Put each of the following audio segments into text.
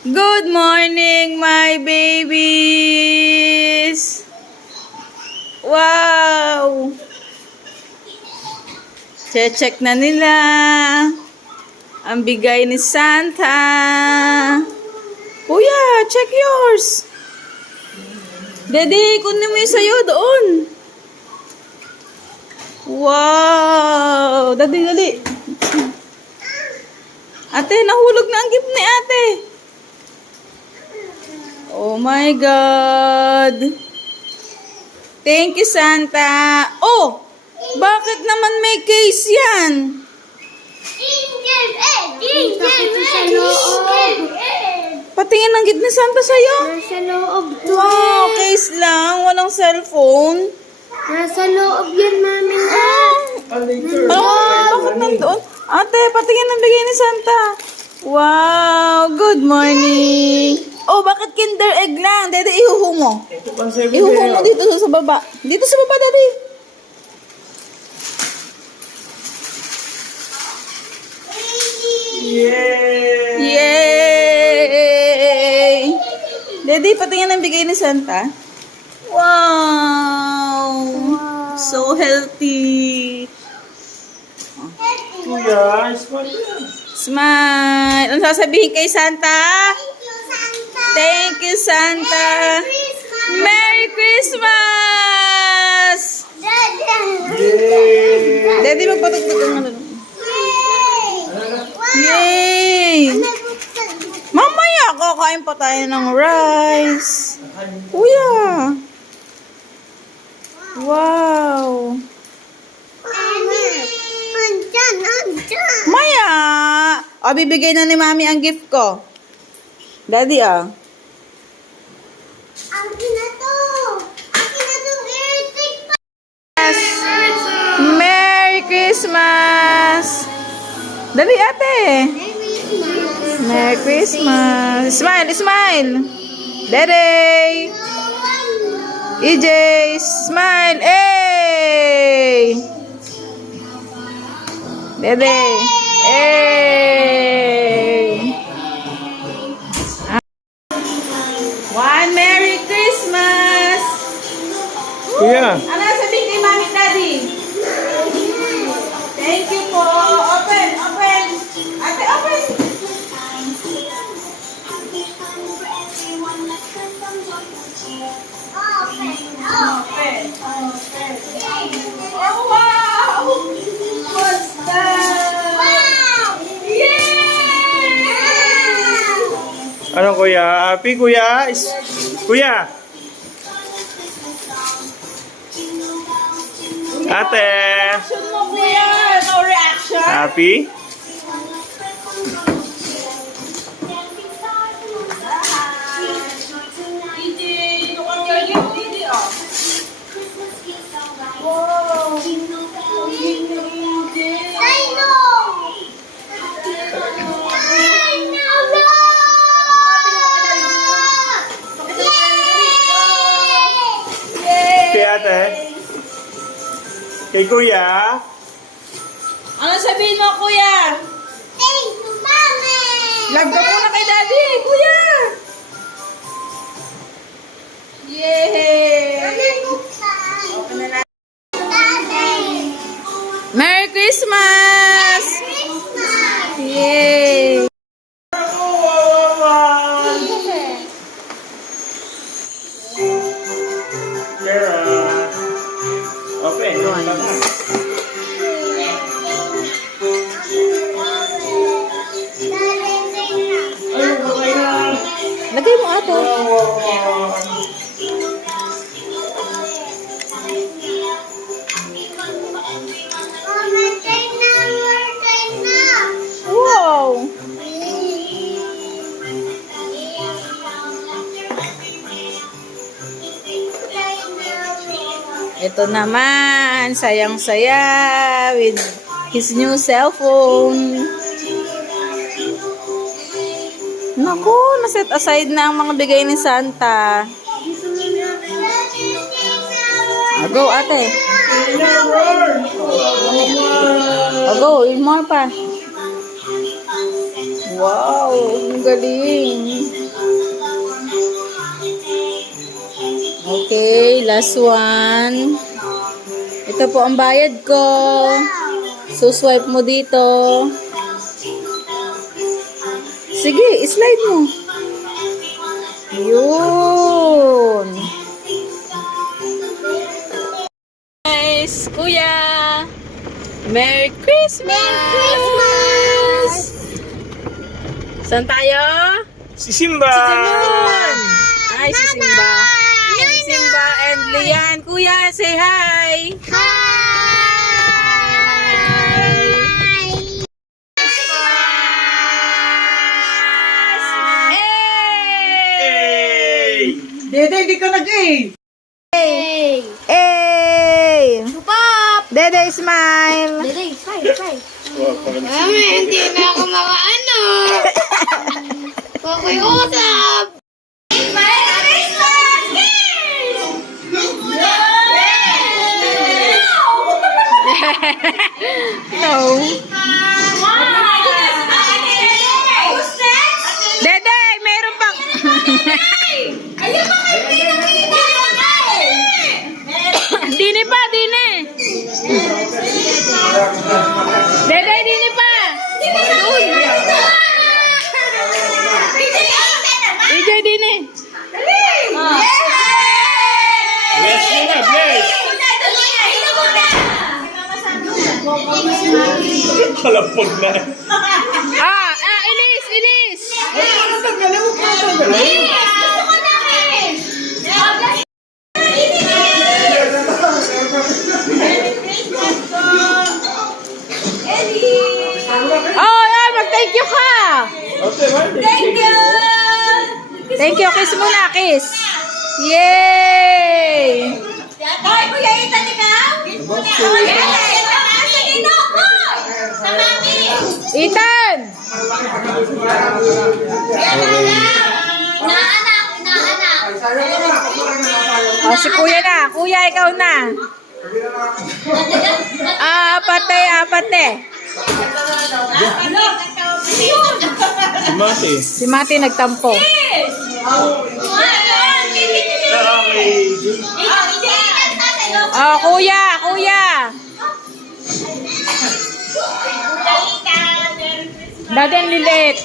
Good morning, my babies! Wow! Check na nila ang bigay ni Santa. Kuya, check yours. Daddy, kunin mo yung sayo doon. Wow! Daddy, dali. Ate, nahulog na ang gift ni ate. Oh my God! Thank you, Santa. Oh! Bakit naman may case yan? Patingin ang gift ni Santa sa'yo? Nasa loob to. Wow, case lang. Walang cellphone. Nasa loob yan, mami. Bakit nandoon? Ate, patingin ang bigay ni Santa. Wow, good morning. Oh, bakit Kinder Egg lang? Dede, ihuhu mo. Ihuhu mo dito sa baba. Dito sa baba, Dede. Yay! Dede, patingin ang bigay ni Santa. Wow! So healthy. Kuya, smile yan. Smile. Ano sasabihin kay Santa? Thank you, Santa. Merry Christmas! Yay! Daddy, magpatugtog ng ano. Yay! Mamaya, kakain pa tayo ng rice. Kuya. Wow. Maya! O, bibigay na ni Mami ang gift ko. Daddy, ah. Merry Christmas! Dali, ate. Merry Christmas. Smile, smile. Daddy. EJ, smile. Hey! Daddy. Hey! One Merry Christmas! Kuya, Ano sabihin kay Mami at Daddy? Thank you po. Open, open. Ate, open. Open, open. Oh, wow! What's that? Yeah! ano kuya? Happy kuya? Kuya! Ate! Reaction mo, kuya. No reaction. Happy? DJ, ito kang gagawin, DJ, oh. Wow. Kay ate? Kay kuya? Ano sabihin mo, kuya? Lagda mo na kay Daddy, kuya. Yay! Open na natin. Merry Christmas! Yay! Open. Lagay mo ate. Wow! Ito naman, sayang-saya with his new cellphone. Naku, naset aside na ang mga bigay ni Santa. Go, ate. Go, more pa. Wow, ang galing. Okay, last one. Ito po ang bayad ko. So, swipe mo dito. Sige, slide mo. Yun. Guys, kuya. Merry Christmas! Merry Christmas! Saan tayo? Si Simba! Ay, si Simba. Si Simba and Lian. Kuya, say hi! Hey! Dede, hindi ka nag-eh. Hey! Hey! Pop! Dede, smile! Dede, try. Mami, hindi na ako makaano. Pakiusap! Merry Christmas! No. Dede, meron pang... Dini pa, dini. Dede, dini pa. DJ, dini. Bless mo na, bless! Kalapod na. Ilis, ilis. Oh, mag-thank you ka. Thank you, kiss muna, kiss. Yay! Ethan! Oh, si kuya na. Kuya, ikaw na. Apate. Si Mati. Si Mati nagtampo. Okay. Oh, kuya. Dati ang lilit.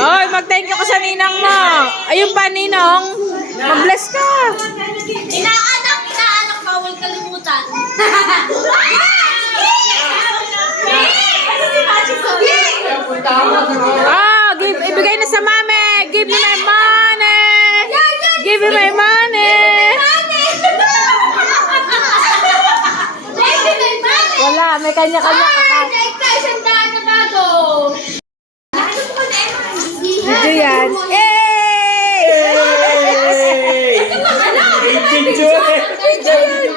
Hoy, mag-thank you ka sa ninang mo. Ayun pa, ninong. Mag-bless ka. Inaanak, bawal kalimutan. Ibigay na sa mami. Give me my money. Give me my money. Wala, may kanya-kanya.